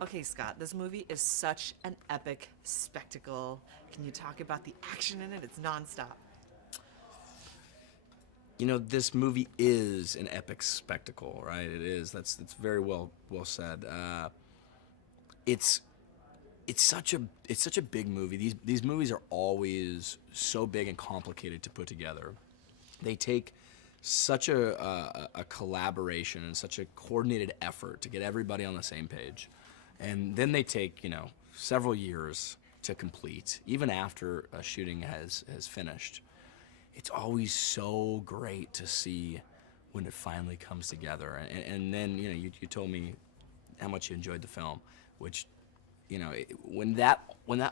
Okay, Scott, this movie is such an epic spectacle. Can you talk about the action in it? It's nonstop. You know, this movie is an epic spectacle, right? It is. That's very well said. It's it's such a big movie. These movies are always so big and complicated to put together. They take such a collaboration and such a coordinated effort to get everybody on the same page, and then they take several years to complete, even after a shooting has finished. It's always so great to see when it finally comes together. And then you told me how much you enjoyed the film, which when that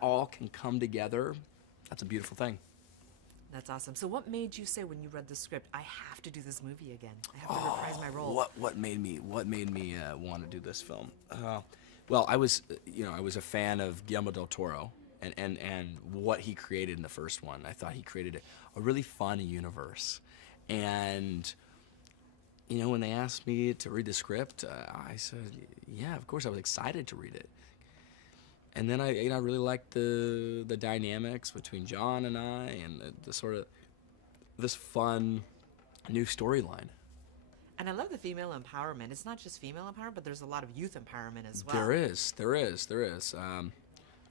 all can come together, that's a beautiful thing. That's awesome. So what made you say when you read the script, I have to do this movie again? I have to reprise my role. What made me want to do this film? Well, I was a fan of Guillermo del Toro and what he created in the first one. I thought he created a really fun universe. And when they asked me to read the script, I said, yeah, of course. I was excited to read it. And then I really liked the dynamics between John and I, and the sort of this fun new storyline. And I love the female empowerment. It's not just female empowerment, but there's a lot of youth empowerment as well. There is.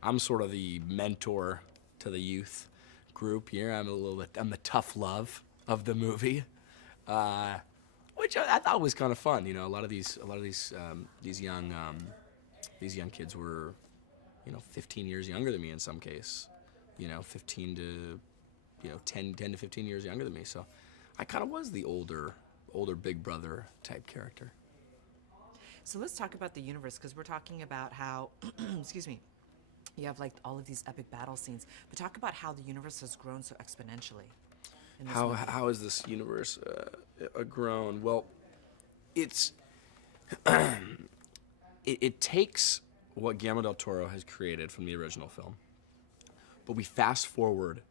I'm sort of the mentor to the youth group here. I'm the tough love of the movie, which I thought was kind of fun. A lot of these young kids were 15 years younger than me in some case, 15 to 10 to 15 years younger than me. So I kind of was the older big brother type character. So let's talk about the universe, because we're talking about how, excuse me, you have like all of these epic battle scenes, but talk about how the universe has grown so exponentially. How has this universe grown? Well, it's it takes what Guillermo del Toro has created from the original film, but we fast forward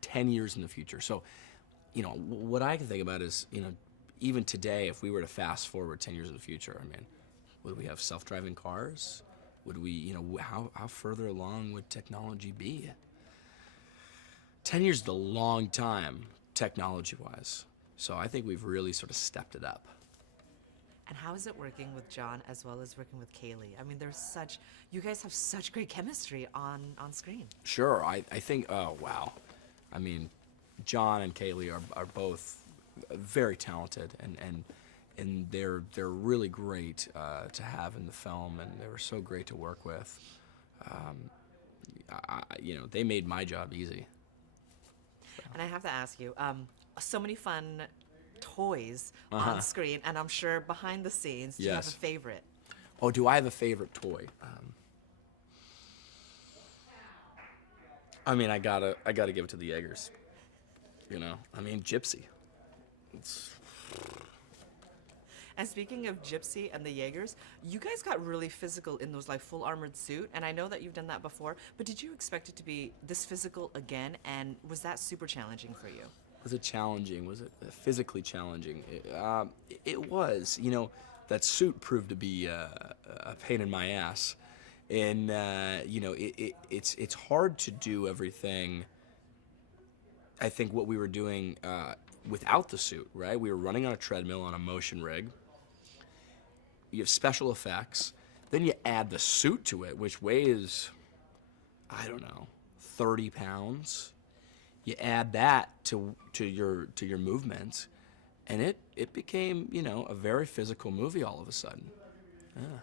10 years in the future. So, what I can think about is, even today, if we were to fast forward 10 years in the future, I mean, would we have self-driving cars? Would we, how further along would technology be? 10 years is a long time, technology-wise. So I think we've really sort of stepped it up. And how is it working with John as well as working with Cailee? I mean, you guys have such great chemistry on screen. Sure, I think, oh, wow. I mean, John and Cailee are both very talented, and they're really great to have in the film, and they were so great to work with. They made my job easy. And I have to ask you, so many fun toys on screen, and I'm sure behind the scenes, do you have a favorite? Oh, do I have a favorite toy? I mean, I gotta give it to the Jaegers. I mean, Gypsy. And speaking of Gypsy and the Jaegers, you guys got really physical in those like full armored suit, and I know that you've done that before, but did you expect it to be this physical again, and was that super challenging for you? Was it challenging? Was it physically challenging? It was. That suit proved to be a pain in my ass, and it's hard to do everything. I think what we were doing without the suit, right? We were running on a treadmill on a motion rig. You have special effects, then you add the suit to it, which weighs, I don't know, 30 pounds. You add that to your movements, and it became a very physical movie all of a sudden. Yeah.